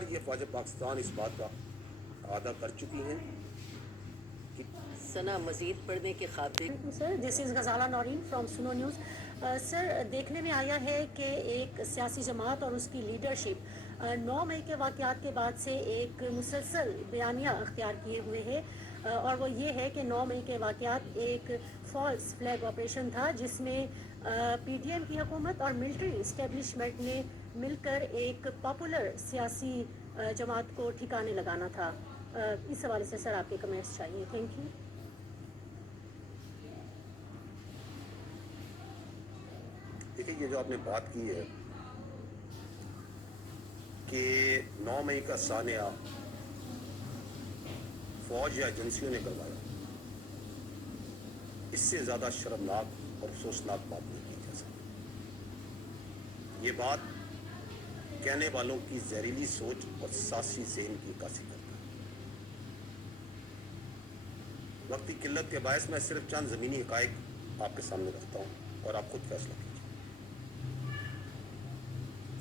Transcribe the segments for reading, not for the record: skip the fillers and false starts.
بار یہ فوج پاکستان اس بات کا اعادہ کر چکی ہیں کہ سنا مزید پڑھنے کے خاطر سر دس از غزالہ نورین فرام سنو نیوز. سر دیکھنے میں آیا ہے کہ ایک سیاسی جماعت اور اس کی لیڈرشپ 9 مئی کے واقعات کے بعد سے ایک مسلسل بیانیہ اختیار کیے ہوئے ہے اور وہ یہ ہے کہ 9 مئی کے واقعات ایک فالس فلیگ آپریشن تھا جس میں پی ٹی ایم کی حکومت اور ملٹری اسٹیبلشمنٹ نے مل کر ایک پاپولر سیاسی جماعت کو ٹھکانے لگانا تھا. اس حوالے سے سر آپ کے کمنٹس چاہیے. Thank you. دیکھیے یہ جو آپ نے بات کی ہے کہ 9 مئی کا سانحہ فوج یا ایجنسیوں نے کروایا، اس سے زیادہ شرمناک اور افسوسناک بات نہیں کی جا سکتی. یہ بات کہنے والوں کی زہریلی سوچ اور سیاسی ذہن کی عکاسی کرتا ہے. وقت کی قلت کے باعث میں صرف چند زمینی حقائق آپ کے سامنے رکھتا ہوں اور آپ خود فیصلہ کیجیے.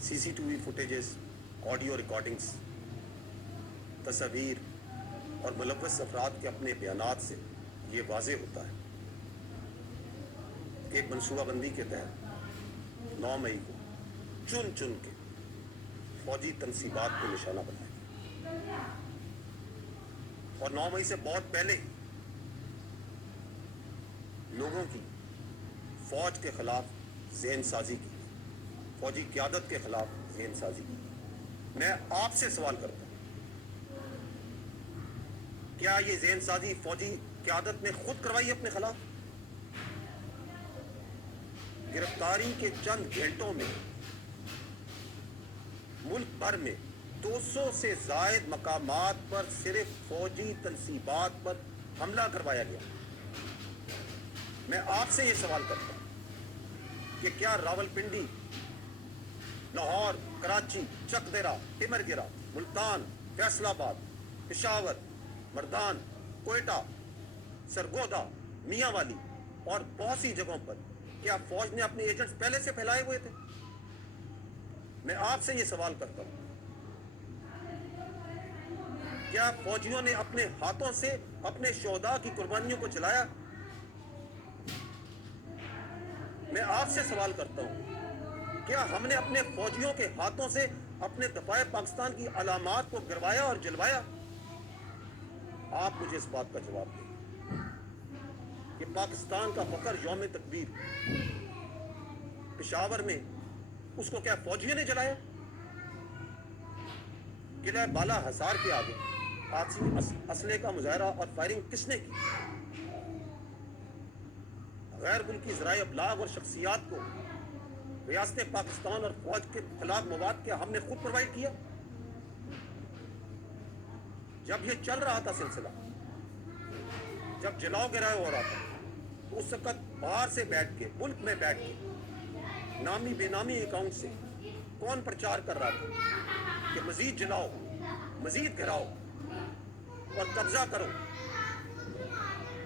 C C T V footages, audio recordings, تصاویر اور ملوث افراد کے اپنے بیانات سے یہ واضح ہوتا ہے کہ ایک منصوبہ بندی کے تحت 9 مئی کو چن چن کے فوجی تنصیبات کو نشانہ بنایا گیا اور 9 مئی سے بہت پہلے لوگوں کی فوج کے خلاف ذہن سازی کی، فوجی قیادت کے خلاف ذہن سازی کی. میں آپ سے سوال کرتا ہوں، کیا یہ ذہن سازی فوجی قیادت نے خود کروائی اپنے خلاف؟ گرفتاری کے چند گھنٹوں میں ملک بھر میں 200 سے زائد مقامات پر صرف فوجی تنصیبات پر حملہ کروایا گیا. میں آپ سے یہ سوال کرتا ہوں کہ کیا راولپنڈی، لاہور، کراچی، چک دیرہ، ٹمر گرہ، ملتان، فیصل آباد، پشاور، مردان، کوئٹہ، سرگودا، میاں والی اور بہت سی جگہوں پر کیا فوج نے اپنے ایجنٹس پہلے سے پھیلائے ہوئے تھے؟ میں آپ سے یہ سوال کرتا ہوں، کیا فوجیوں نے اپنے ہاتھوں سے اپنے شہداء کی قربانیوں کو جلایا؟ میں آپ سے سوال کرتا ہوں، کیا ہم نے اپنے فوجیوں کے ہاتھوں سے اپنے دفاع پاکستان کی علامات کو گروایا اور جلوایا؟ آپ مجھے اس بات کا جواب دیں کہ پاکستان کا فخر یوم تکبیر پشاور میں اس کو کیا فوجیوں نے جلایا؟ قلعہ بالا حصار کے آگے آتشی اسلحے کا مظاہرہ اور فائرنگ کس نے کی؟ غیر ملکی ذرائع ابلاغ اور شخصیات کو ریاست پاکستان اور فوج کے خلاف مواد کیا ہم نے خود پرووائڈ کیا؟ جب یہ چل رہا تھا سلسلہ، جب جلاؤ گراؤ ہو رہا تھا، تو اس وقت باہر سے بیٹھ کے، ملک میں بیٹھ کے نامی بے نامی اکاؤنٹ سے کون پرچار کر رہا تھا کہ مزید جلاؤ، مزید گراؤ اور قبضہ کرو؟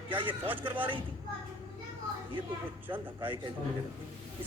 کیا یہ فوج کروا رہی تھی؟ یہ تو وہ چند حقائق ہیں جو مجھے